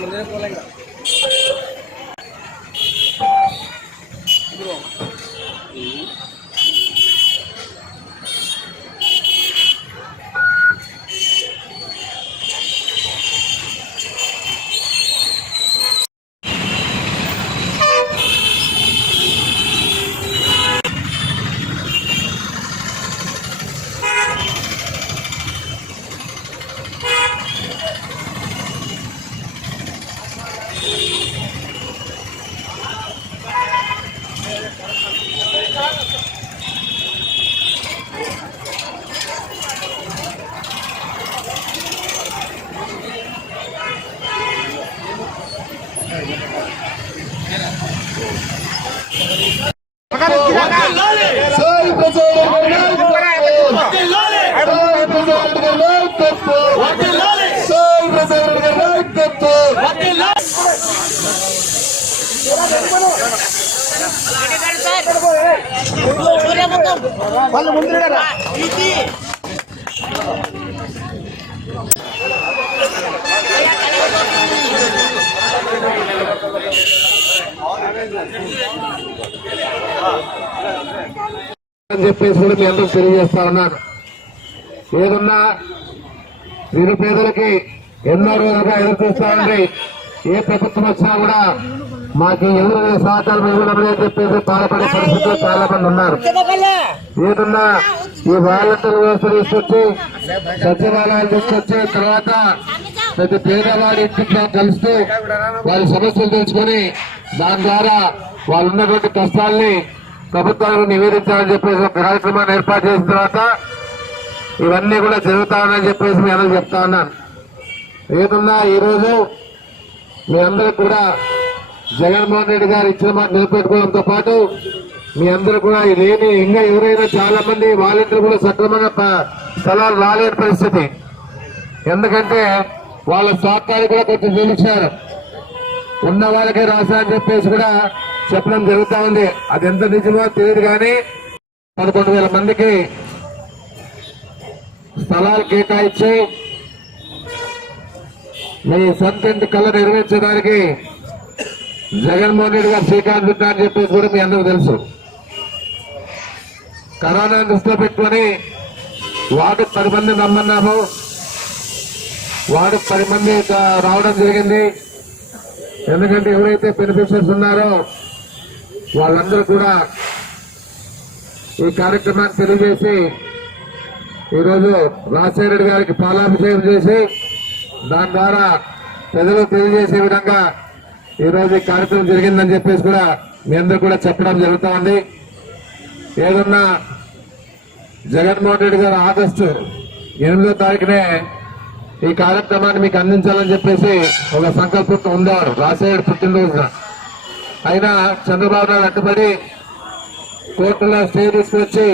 ముందే పోలే వాళ్ళు ముందు అని చెప్పేసి కూడా మీ అందరూ తెలియజేస్తా ఉన్నాను. ఏదన్నా నిరుపేదలకి ఎన్నో రోజులుగా ఎదురు చూస్తామండి. ఏ ప్రభుత్వం వచ్చినా కూడా మాకు ఎదురు సహకారం ఇవ్వడం అని చెప్పేసి బాధపడే పరిస్థితులు చాలా మంది ఉన్నారు. ఏదన్నా ఈ వాలంటీర్ వ్యవస్థ తీసుకొచ్చి సచివాలయాలు తీసుకొచ్చి తర్వాత ప్రతి పేదవాడి ఇంటిలో కలుస్తూ వారి సమస్యలు తెలుసుకొని దాని ద్వారా వాళ్ళు ఉన్నటువంటి కష్టాలని ప్రభుత్వానికి నివేదించాలని చెప్పేసి ఒక కార్యక్రమాన్ని ఏర్పాటు చేసిన తర్వాత ఇవన్నీ కూడా జరుగుతామని చెప్పేసి మీ అందరూ చెప్తా ఉన్నాను. ఏదన్నా ఈరోజు మీ అందరూ కూడా జగన్మోహన్ రెడ్డి గారు ఇచ్చిన మాట నిలబెట్టుకోవడంతో పాటు మీ అందరూ కూడా ఇదేమి ఇంకా ఎవరైనా చాలా మంది వాలంటీర్లు కూడా సక్రమంగా స్థలాలు రాలేని పరిస్థితి. ఎందుకంటే వాళ్ళ స్వార్థాన్ని కూడా కొంచెం చూపించారు. ఉన్న వాళ్ళకే రాశా అని చెప్పేసి కూడా చెప్పడం జరుగుతూ ఉంది. అది ఎంత నిజమో తెలియదు కానీ 11,000 మందికి స్థలాలు కేటాయించి మీ సొంత ఇంటి కళ నెరవేర్చడానికి జగన్మోహన్ రెడ్డి గారు శ్రీకాంత్ చుట్టా అని చెప్పేసి కూడా మీ అందరూ తెలుసు. కరోనా దృష్టిలో పెట్టుకొని వార్డుకు 10 మంది నమ్మన్నాము. వార్డుకు 10 మంది రావడం జరిగింది. ఎందుకంటే ఎవరైతే బెనిఫిషియర్స్ ఉన్నారో వాళ్ళందరూ కూడా ఈ కార్యక్రమాన్ని తెలియజేసి ఈరోజు రాజశేఖర రెడ్డి గారికి పాలాభిషేకం చేసి దాని ద్వారా ప్రజలు తెలియజేసే విధంగా ఈరోజు ఈ కార్యక్రమం జరిగిందని చెప్పేసి కూడా మీ అందరూ కూడా చెప్పడం జరుగుతూ ఉంది. ఏదన్నా జగన్మోహన్ రెడ్డి గారు ఆగస్టు 8వ తారీఖునే ఈ కార్యక్రమాన్ని మీకు అందించాలని చెప్పేసి ఒక సంకల్పంతో ఉండేవారు రాజశేఖర్ పుట్టినరోజున. అయినా చంద్రబాబు నాయుడు అడ్డుపడి కోర్టులో స్టే తీసుకొచ్చి